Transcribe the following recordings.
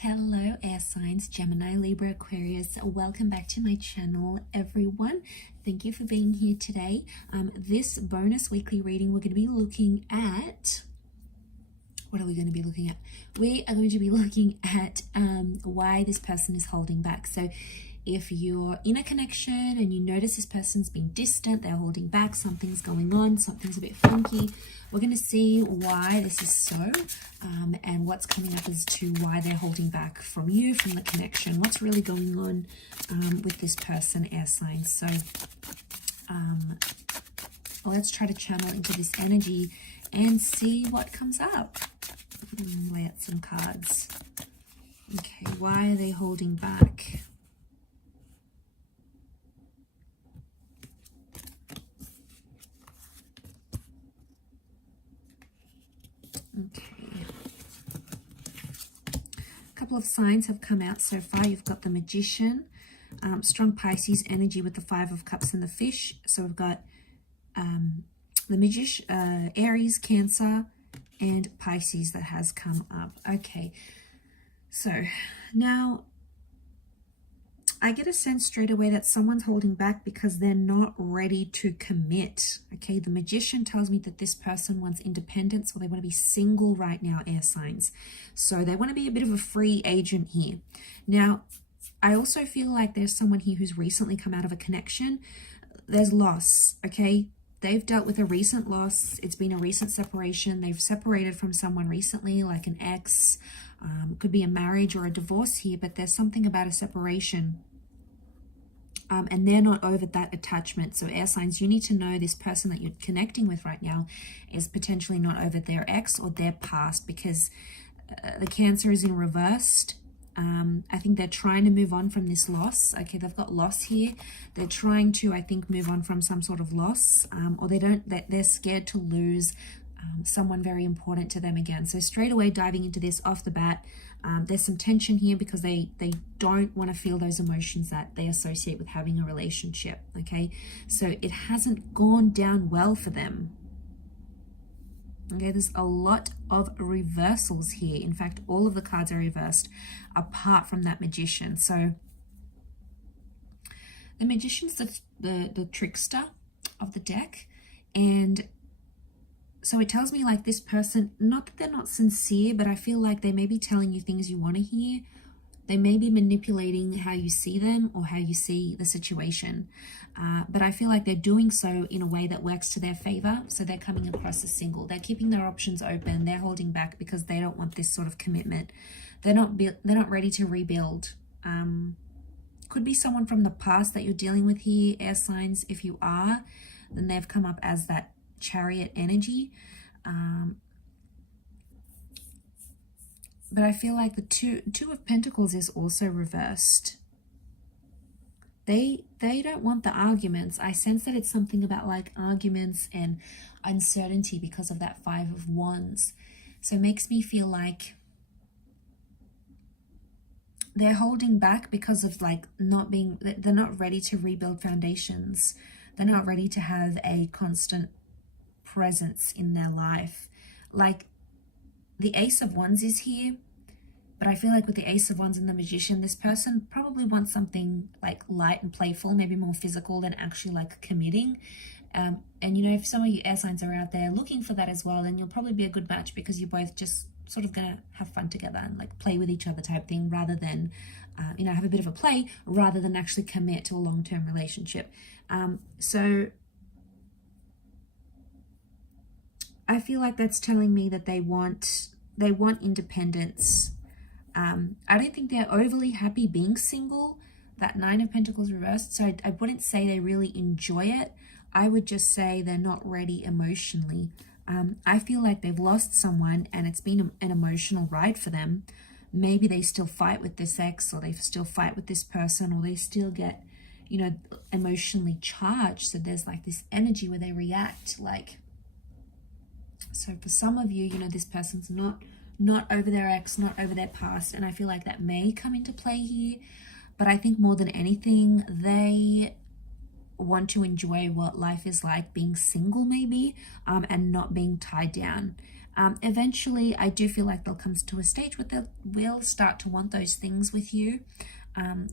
Hello air signs, Gemini, Libra, Aquarius. Welcome back to my channel, everyone. Thank you for being here today. This bonus weekly reading, we're going to be looking at... What are we going to be looking at? We are going to be looking at why this person is holding back. So if you're in a connection and you notice this person's being distant, they're holding back, something's going on, something's a bit funky, we're going to see why this is so and what's coming up as to why they're holding back from you, from the connection, what's really going on with this person, air signs. So let's try to channel into this energy and see what comes up. Lay out some cards. Okay, why are they holding back? Okay. A couple of signs have come out so far. You've got the Magician, strong Pisces energy with the Five of Cups and the Fish. So we've got the Magician, Aries, Cancer, and Pisces that has come up. Okay, so now I get a sense straight away that someone's holding back because they're not ready to commit. Okay, the Magician tells me that this person wants independence, or they want to be single right now, air signs. So they want to be a bit of a free agent here. Now, I also feel like there's someone here who's recently come out of a connection. There's loss, okay? They've dealt with a recent loss. It's been a recent separation. They've separated from someone recently, like an ex. Could be a marriage or a divorce here, but there's something about a separation. And they're not over that attachment. So air signs, you need to know this person that you're connecting with right now is potentially not over their ex or their past, because the Cancer is in reversed. I think they're trying to move on from this loss. Okay, they've got loss here. They're trying to, I think, move on from some sort of loss, or they're scared to lose someone very important to them again. So straight away diving into this off the bat, there's some tension here because they don't want to feel those emotions that they associate with having a relationship. Okay, so it hasn't gone down well for them. Okay, there's a lot of reversals here. In fact, all of the cards are reversed apart from that Magician. So the Magician's the trickster of the deck. And so it tells me like this person, not that they're not sincere, but I feel like they may be telling you things you want to hear. They may be manipulating how you see them or how you see the situation. But I feel like they're doing so in a way that works to their favor. So they're coming across as single. They're keeping their options open. They're holding back because they don't want this sort of commitment. They're not ready to rebuild. Could be someone from the past that you're dealing with here, air signs. If you are, then they've come up as that Chariot energy. But I feel like the two of Pentacles is also reversed. They don't want the arguments. I sense that it's something about like arguments and uncertainty because of that Five of Wands. So it makes me feel like they're holding back because of like they're not ready to rebuild foundations. They're not ready to have a constant presence in their life. Like the Ace of Wands is here, but I feel like with the Ace of Wands and the Magician, this person probably wants something like light and playful, maybe more physical than actually like committing. And you know, if some of you air signs are out there looking for that as well, then you'll probably be a good match because you're both just sort of gonna have fun together and like play with each other type thing, rather than you know, have a bit of a play rather than actually commit to a long-term relationship. So I feel like that's telling me that they want independence. I don't think they're overly happy being single. That Nine of Pentacles reversed. So I wouldn't say they really enjoy it. I would just say they're not ready emotionally. I feel like they've lost someone and it's been an emotional ride for them. Maybe they still fight with this ex, or they still fight with this person, or they still get, you know, emotionally charged. So there's like this energy where they react like... So for some of you, you know, this person's not over their ex, not over their past. And I feel like that may come into play here. But I think more than anything, they want to enjoy what life is like being single maybe, and not being tied down. Eventually, I do feel like they'll come to a stage where they will start to want those things with you.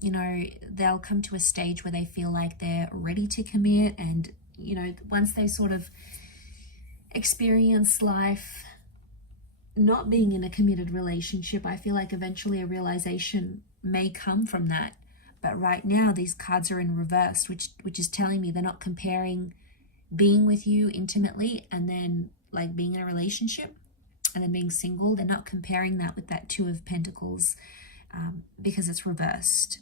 You know, they'll come to a stage where they feel like they're ready to commit, and, you know, once they sort of experience life not being in a committed relationship, I feel like eventually a realization may come from that. But right now, these cards are in reverse, which is telling me they're not comparing being with you intimately and then like being in a relationship and then being single. They're not comparing that with that Two of Pentacles, because it's reversed.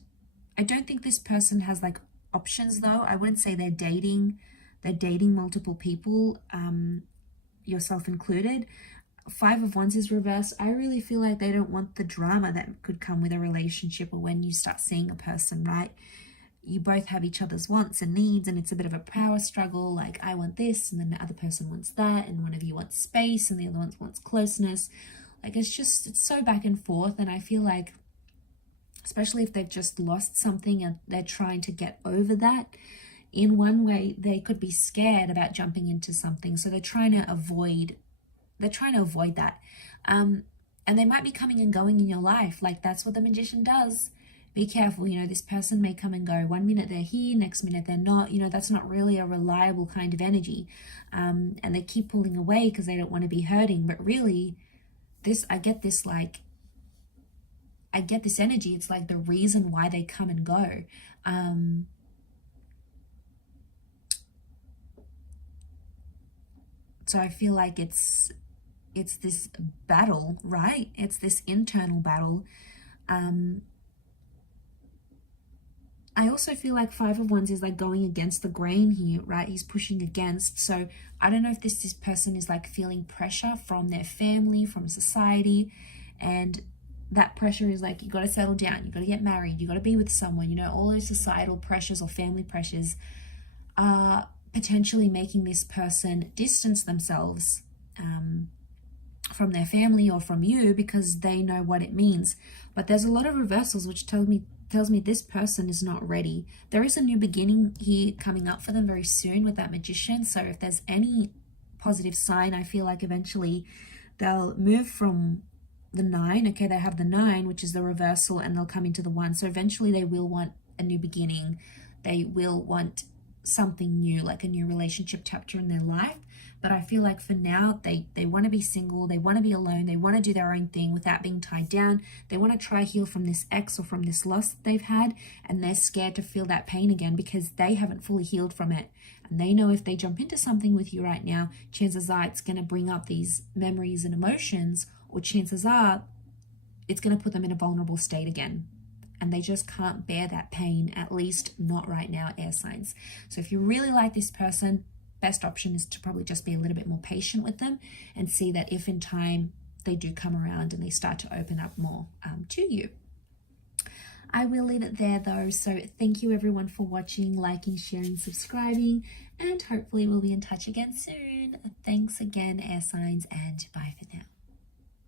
I don't think this person has like options though. I wouldn't say they're dating multiple people, yourself included. Five of Wands is reversed. I really feel like they don't want the drama that could come with a relationship, or when you start seeing a person, right? You both have each other's wants and needs, and it's a bit of a power struggle. Like, I want this, and then the other person wants that, and one of you wants space, and the other one wants closeness. Like, it's so back and forth, and I feel like, especially if they've just lost something and they're trying to get over that, in one way, they could be scared about jumping into something, so they're trying to avoid that. And they might be coming and going in your life. Like, that's what the Magician does. Be careful, you know, this person may come and go. One minute they're here, next minute they're not. You know, that's not really a reliable kind of energy. And they keep pulling away because they don't want to be hurting. But really, I get this energy. It's like the reason why they come and go. So I feel like it's this battle, right? It's this internal battle. I also feel like Five of Wands is like going against the grain here, right? He's pushing against. So I don't know if this person is like feeling pressure from their family, from society. And that pressure is like, you got to settle down. You got to get married. You got to be with someone. You know, all those societal pressures or family pressures are potentially making this person distance themselves from their family or from you, because they know what it means. But there's a lot of reversals, which tells me this person is not ready. There is a new beginning here coming up for them very soon with that Magician. So if there's any positive sign, I feel like eventually they'll move from the 9. Okay, they have the 9, which is the reversal, and they'll come into the 1. So eventually they will want a new beginning. They will want something new, like a new relationship chapter in their life. But I feel like for now, they want to be single, they want to be alone, they want to do their own thing without being tied down. They want to try heal from this ex or from this loss that they've had, and they're scared to feel that pain again because they haven't fully healed from it. And they know if they jump into something with you right now, chances are it's going to bring up these memories and emotions, or chances are it's going to put them in a vulnerable state again. And they just can't bear that pain, at least not right now, air signs. So if you really like this person, best option is to probably just be a little bit more patient with them and see that if in time they do come around and they start to open up more to you. I will leave it there though. So thank you everyone for watching, liking, sharing, subscribing, and hopefully we'll be in touch again soon. Thanks again, air signs, and bye for now.